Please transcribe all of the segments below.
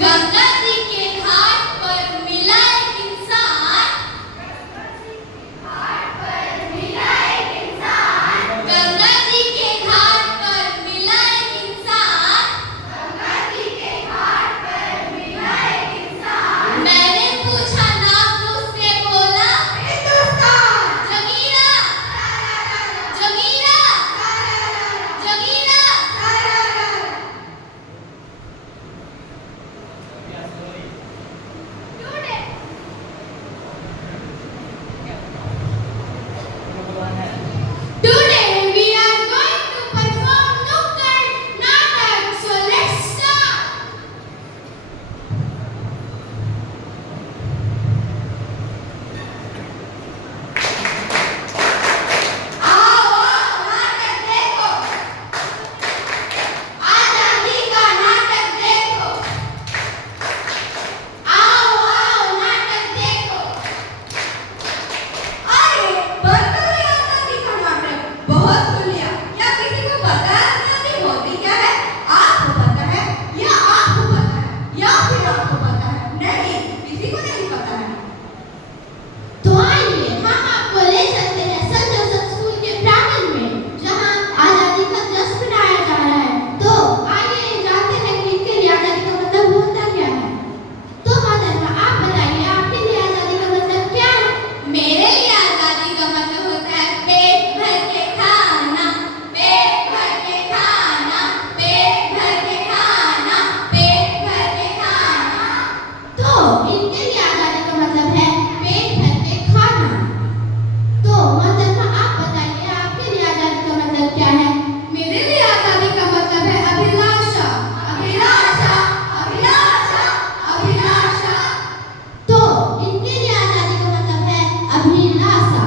गंगा जी के घाट पर मिला एक इंसान, गंगा जी के घाट पर मिला एक इंसान, मैंने पूछा नाम तो उसने बोला Jagira, Jagira, Jagira. Today we are going to perform Nukkad Natak, so let's start. आओ नाटक देखो, आजादी का नाटक देखो, आओ नाटक देखो। अरे बंद करो आजादी का नाटक, बहुत सुन लिया। क्या किसी को पता है आजादी होती क्या है? आपको पता है या आपको पता है या फिर आपको पता है? नहीं, किसी को नहीं पता है। तो आइए हम आपको ले चलते हैं सेंट जोसेफ स्कूल के प्रांगण में, जहां आजादी का जश्न मनाया जा रहा है। तो आइए जानते हैं कि इनके लिए आजादी का मतलब होता क्या है। तो मोहतरमा आप बताइए, आपके लिए आजादी का मतलब क्या है? मेरे लिए आजादी का मतलब होता है पेट भर के खाना, पेट भर के खाना, पेट भर के खाना, पेट भर के खाना। तो इनके लिए आजादी का मतलब है पेट भर के खाना। तो मोहतरमा आप बताइए, आपके लिए आजादी का मतलब क्या है? मेरे लिए आजादी का मतलब है अभिलाषा, अभिलाषा, अभिलाषा, अभिलाषा। तो इनके लिए आजादी का मतलब है अभिलाषा।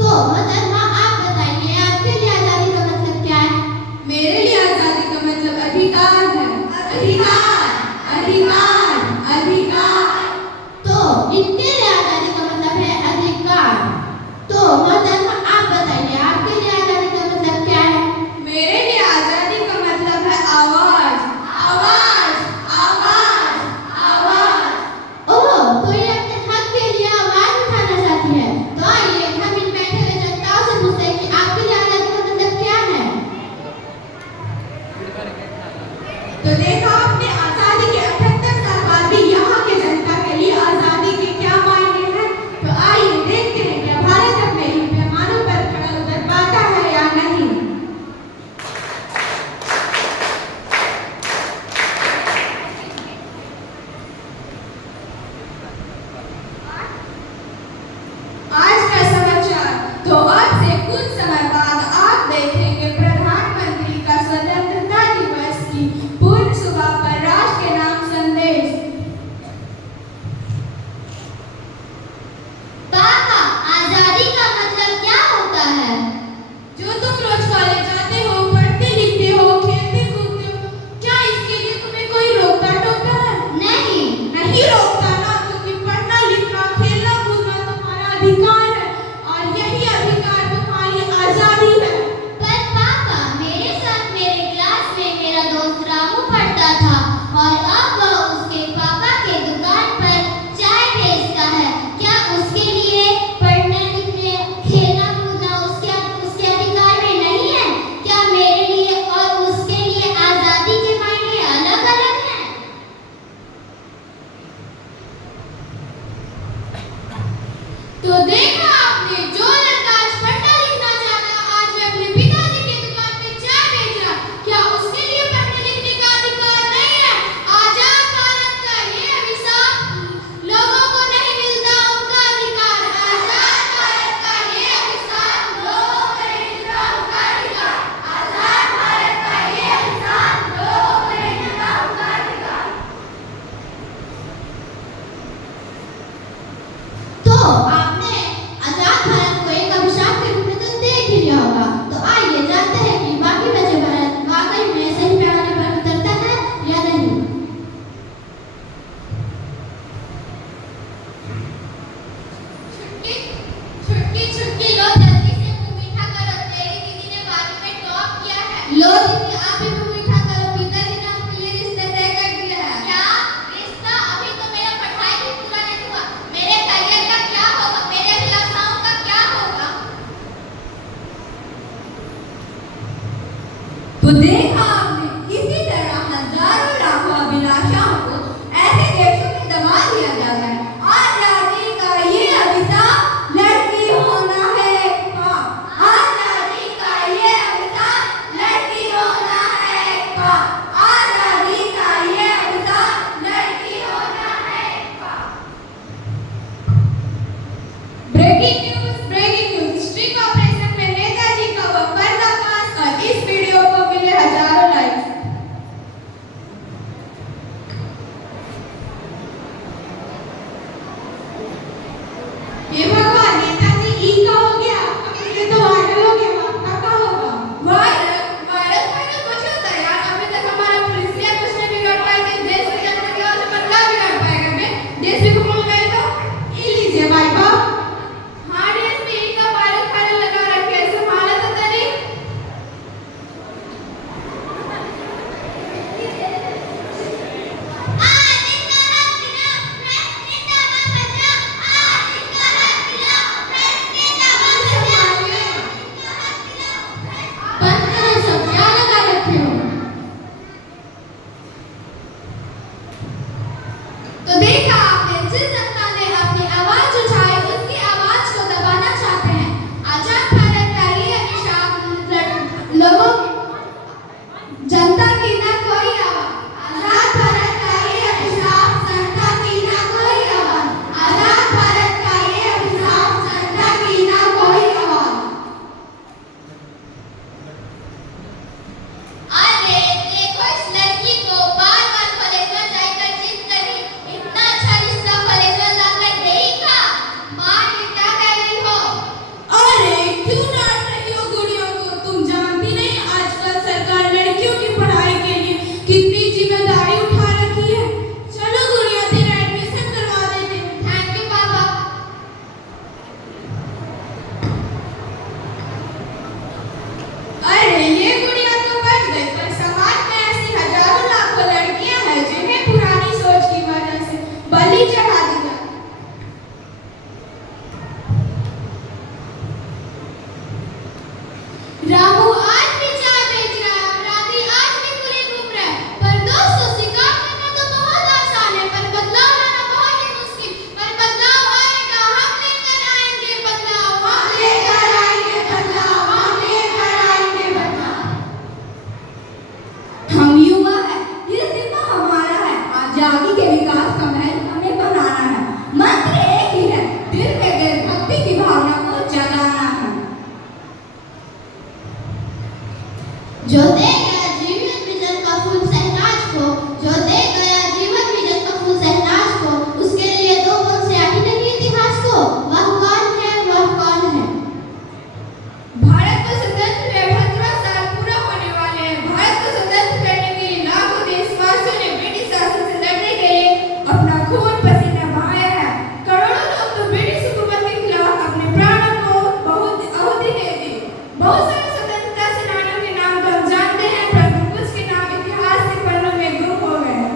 तो मोहतरमा आप बताइए, आपके लिए आजादी का मतलब क्या है? मेरे लिए आजादी का मतलब अधिकार है, अधिकार, अधिकार, अधिकार। तो इनके लिए आजादी का मतलब है अधिकार। तो मोहतरमा आप बताइए, आपके लिए आजादी का मतलब क्या है? मेरे लिए आजादी का मतलब है आवाज, आवाज, आवाज, आवाज। ओह, तो ये अपने हक के लिए आवाज उठाना चाहती है। तो आइए हम इन बैठे हुए जनताओं से पूछते हैं कि आपके लिए आजादी का मतलब क्या है। तो देखा आपने, आजादी के 78 साल बाद भी यहाँ के जनता के लिए आजादी के क्या मायने हैं। तो आइए देखते हैं कि भारत अपने इन पैमानों पर खरा उतर पाता है या नहीं। आज का समाचार। तो आज से कुछ समय बाद आप देखेंगे प्रधानमंत्री का स्वतंत्रता दिवस की पूर्ण सुबह पर राष्ट्र के नाम संदेश। पापा, आजादी का मतलब क्या होता है? जो तुम रोज कॉलेज जाते हो, पढ़ते लिखते हो, खेलते कूदते हो, क्या इसके लिए तुम्हें कोई रोकता टोकता है? नहीं, नहीं रोकता ना, क्योंकि पढ़ना लिखना खेलना कूदना तुम्हारा अधिकार है और यही अधिकार तुम्हारी आजादी है। पर पापा, मेरे साथ मेरे क्लास में मेरा दोस्त रामू पढ़ता था और अब वह उसके पापा के दुकान पर चाय बेचता है। क्या उसके लिए पढ़ने लिखने खेलना कूदना उसके अधिकार में नहीं है? क्या मेरे लिए और उसके लिए आजादी के मायने अलग अलग हैं? तो देखा आपने, जो लड़का आज पढ़ना लिखना चाहता, आज वह अपने पिताजी के दुकान पे चाय बेच रहा। क्या उसके लिए पढ़ने लिखने का अधिकार नहीं है? आज लो दीदी, आप ही को मीठा करो। पिताजी ने आपके लिए रिश्ता तय कर दिया है। क्या रिश्ता? अभी तो मेरा पढ़ाई भी पूरा नहीं हुआ। मेरे करियर का क्या होगा? मेरे अभिलाषाओं का क्या होगा? तो देखा आपने, इसी तरह हजारों लाखों अभिलाषाओं को ऐसे देशों में दबा दिया जाता है। आजादी का ये अभिशाप लड़की होना है। हाँ, आजादी का ये अभिशाप लड़की होना है। हाँ, आजादी का ये अभिशाप लड़की होना है। ब्रेकिंग न्यूज, स्ट्रिंग ऑपरेशन में नेताजी का वो पर्दाफाश और इस वीडियो को मिले हजारों लाइक्स। हे भगवान, नेताजी ई का हो गया, अब ये तो वायरल हो गया, आपका क्या होगा? वायरल कुछ होता है यार। अभी तक हमारा पुलिसिया कुछ नहीं बिगाड़ पाया कि देश की जनता की आवाज पर क्या बिगाड़ पाएगा? बे देश भी घूम गए तो ई लीजिए भाई बाप। हाँ, डीएसपी ई का वायरल लगा रखे हैं, संभाला तो तरी। बंद करो सब, क्या लगा रखे हो? तो देखा आपने, जिस जनता ने अपनी आवाज उठाई, उसकी आवाज को दबाना चाहते हैं। आजाद भारत का ये अभिशाप लोगों जनता की ना कोई आवाज। आजाद भारत का ये अभिशाप जनता की ना कोई आवाज। आजाद भारत का ये अभिशाप जनता की ना कोई आवाज। अरे देखो इस लड़की को, बार-बार कॉलेज में जाकर जिद करी। इतना अच्छा रिश्ता कॉलेज में लाकर देखा। माँ, ये क्या कह रही हो? अरे क्यों डांट रही हो गुड़िया को? तुम जानती नहीं आजकल सरकार लड़कियों की पढ़ाई के लिए कितनी जिम्मेदारी उठा रखी है। चलो गुड़िया, तेरा एडमिशन करवा देते हैं। थैंक यू पापा। अरे ये गुड़िया तो बच गई, पर समाज में ऐसी हजारों लाखों लड़कियां हैं जिन्हें पुरानी सोच की वजह से बलि चढ़ा दी जाती। रामू आज भी चाय बेच रहा है, अपराधी आज भी खुले घूम रहा है। पर दोस्तों, शिकार करना तो बहुत आसान है, पर बदलाव लाना बहुत ही मुश्किल। पर बदलाव आएगा, हम लेकर आएंगे बदलाव, हम लेकर आएंगे बदलाव, हम लेकर आएंगे बदलाव। हम युवा हैं, ये जिम्मा हमारा है। आजादी के विकास का महल हमें बनाना है। मंत्र एक ही है, दिल में देशभक्ति की भावना को जगाना है। जो दे गया जीवन विजन का फूल शहनाज को, जो दे गया जीवन विजन का फूल शहनाज को, उसके लिए दो बोल से आगे नहीं इतिहास को। वह कौन है, वह कौन है? भारत को स्वतंत्र हुए 17 साल पूरा होने वाले हैं। भारत को स्वतंत्र करने के लिए लाखों देशवासियों ने ब्रिटिश शासन से लड़ने के लिए अपना खून पसीना बहाया है। करोड़ों लोग तो ब्रिटिश हुकूमत के खिलाफ अपने प्राणों को बहुत आहुति दे दी। बहुत सारे स्वतंत्रता सेनानियों के नाम तो हम जानते हैं, परंतु कुछ के नाम इतिहास के पन्नों में गुम हो गए हैं।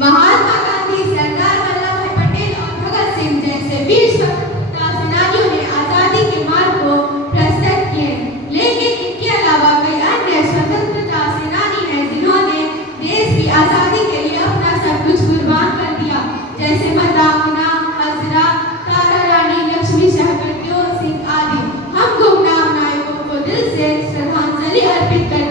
महात्मा गांधी, सरदार वल्लभ भाई पटेल और भगत सिंह जैसे वीर स्वतंत्रता सेनानियों ने आजादी के मार्ग को प्रशस्त किए, लेकिन इनके अलावा कई अन्य स्वतंत्रता सेनानी हैं जिन्होंने देश की आजादी के लिए अपना सब कुछ कुर्बान कर दिया, जैसे माता मुन्ना, हजरा, तारा रानी लक्ष्मी सहगल, देव सिंह आदि। हम गुमनाम नायकों को दिल से श्रद्धांजलि अर्पित करते